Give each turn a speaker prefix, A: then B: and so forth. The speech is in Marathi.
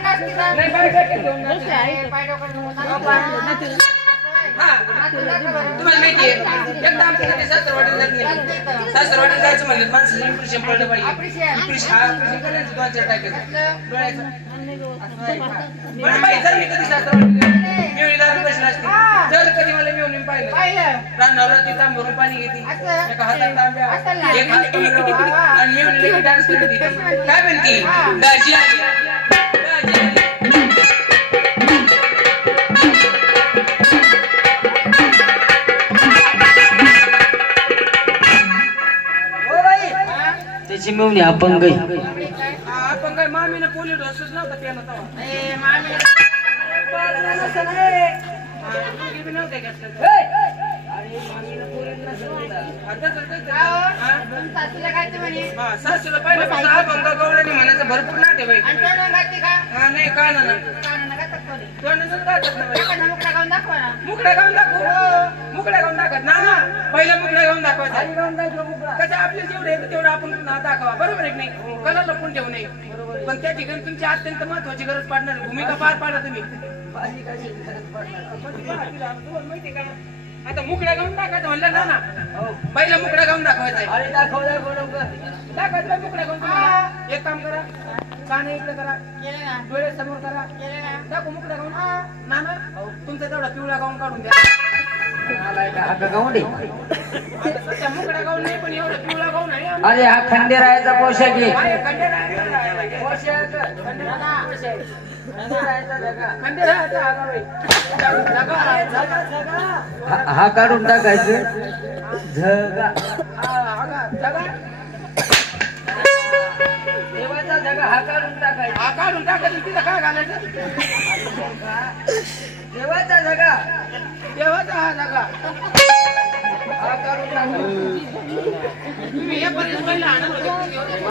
A: नाही पाय टाकेल दोन तुम्हाला माहिती आहे एकदा आमच्या सासरवाडीला जात नाही सासरवाडीला जायचं म्हणलं माणसाचं इम्प्रेशन पडलं पाहिजे इम्प्रेशन करायचं दोन चार टाकायचं डोळ्याचं बाई जर मी कधी सासरवाडीला मिळवीला बसला असते जर कधी मला मिळून पाहिलं नवरात्री तांबूरून पाणी घेते एका हातात तांब्या एक हात आणि मिळून डान्स करते काय म्हणते गाजी आली गाजी आली
B: त्याची मिळून अपंग
A: अपंग मामीने पोलिओ डोसच नव्हता त्यानं सासूला पाहिलं अपंग गवळणी म्हणायचं भरपूर नाटे बाई नाही का ना मुकड्या गाऊन दाखव मुकड्या गाऊन दाखवत ना पहिला मुकड्या गाऊन दाखवायचा कसं आपल्या जेवढे येतं तेवढं आपण दाखवा बरोबर आहे की नाही कला लपून ठेवू नये पण त्या ठिकाणी तुमची अत्यंत महत्वाची गरज पाडणार भूमिका पार पाडा तुम्ही माहिती का आता मुकड्या गाऊन दाखवायचं म्हणलं ना पहिला मुकड्या गाऊन दाखवायचा दाखवायचं मुकड्या गाऊन एक काम करा कान इकडे करा डोळे समोर करा दाखवू मुकड्या गाऊन ना ना तुमचा तेवढा पिवळा गाऊन काढून द्या मुकड्या गाऊन नाही पण एवढा पिवळा गाऊन आहे
B: अरे हा खंडेरायाचा पोशाख आहे हा काढून टाकायचं झगा देवाचा झगा हा काढून टाकायचा
A: हा काढून टाकायचं तिथं काय घालायचं
B: देवाचा झगा
A: देवाचा हा जागा
B: हा काढून टाकायचा
A: तुम्ही हे पर्यंत पहिला आणत होते